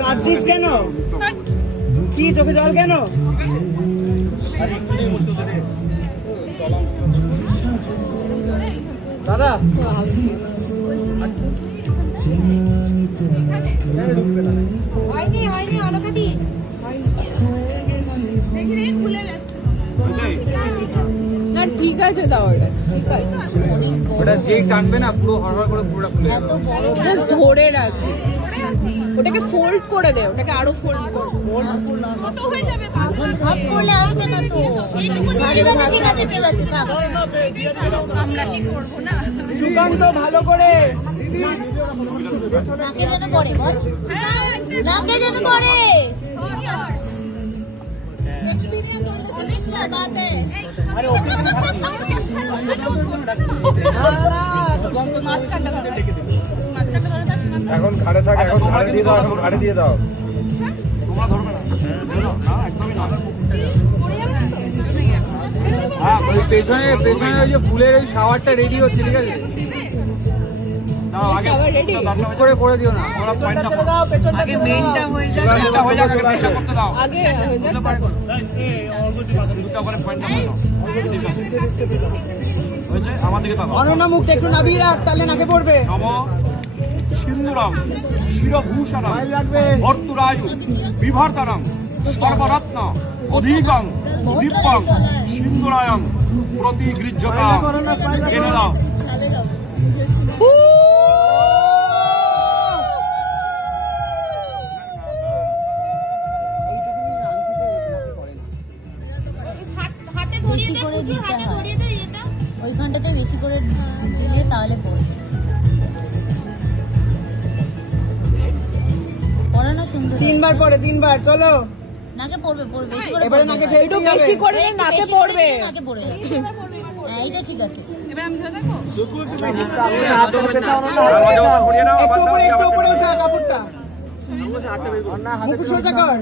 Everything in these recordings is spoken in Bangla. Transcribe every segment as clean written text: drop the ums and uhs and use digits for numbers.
কাঁদছিস কেন? কি চোখে জল কেন? দাদা ঠিক আছে, দাও ওটা ঠিক আছে। ওটা যেই টানবে না পুরো হরহর করে পুরোটা খুলে যাবে। জাস্ট ধরে রাখবে, ওটাকে ফোল্ড করে দে, ওটাকে আরো ফোল্ড কর। ছোট হয়ে যাবে, ভাগ করলে আসবে না তো। ঠিক আছে ঠিক আছে আমরা কি করবো না। সুকান্ত ভালো করে নাকে যেন পড়ে, বল নাকে যেন পড়ে। एक्सपीरियंस होने से निकला बात है। अरे এখন ঘাড়ে থাক, এখন ঘাড়ে দিয়ে দাও, এখন ঘাড়ে দিয়ে দাও। তোমরা ধরবে না, না একদমই না। হ্যাঁ ওই পেছনে পেছনে ওই যে ফুলের ওই শাওয়ারটা রেডি হচ্ছে, ঠিক আছে? দাও আগে করে দিও না, ওরা পয়েন্টটা দাও, পেছনটা আগে মেইনটা হয়ে যাক, মেইনটা হয়ে যাক, আগে মেইনটা করতে দাও। আগে হয়ে যাক। দুটো করে পয়েন্টটা করো। হয়েছে, আমার দিকে তাকাও। অনন্যা মুখটা একটু নামিয়ে রাখ, তাহলে নাকে পড়বে। নম সিন্দুরম শিরভূষণম ভর্তুরায়ু বিভর্তনম সর্বরত্ন অধিকং দিব্যং সিন্দুরায়ং প্রতিগৃহ্যতাম। এনে দাও। বেশি করে দিতে হয় ওইখানটাতে, বেশি করে দিলে তাহলে পড়বে। পড়ানো সুন্দর, তিনবার পরে, তিনবার চলো। নাকে পড়বে পড়বে, বেশি করে এবারে নাকে ফেলতে একটু বেশি করে নে, নাকে পড়বে। নাকে পড়ে যাবে। হ্যাঁ এইটা ঠিক আছে। একটু উপরে উঠা কাপড়টা, মুখ সোজা কর।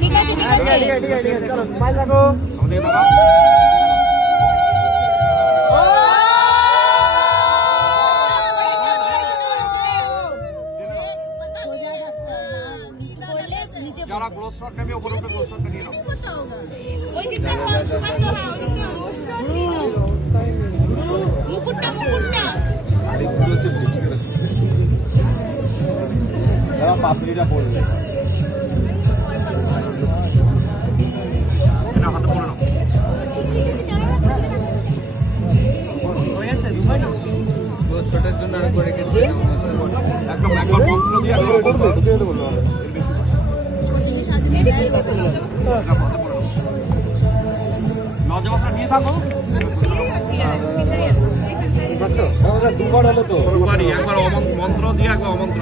ঠিক আছে ঠিক আছে। চলো স্মাইল রাখো। আমাদের দাঁড়াও। যারা ক্লোজ শট নেবে উপরে উপরে ক্লোজ শটটা নিয়ে নাও। যারা পাপড়িটা পড়বে না হাতে পড়ে নাও। ক্লোজ শটের জন্য আর করে রেখে দিই। একদম একবার মন্ত্র দিয়ে দাও। নজর নিয়ে থাকো। দুবার হলো তো, দুবারই, একবার মন্ত্র দিয়ে একবার অমন্ত্র।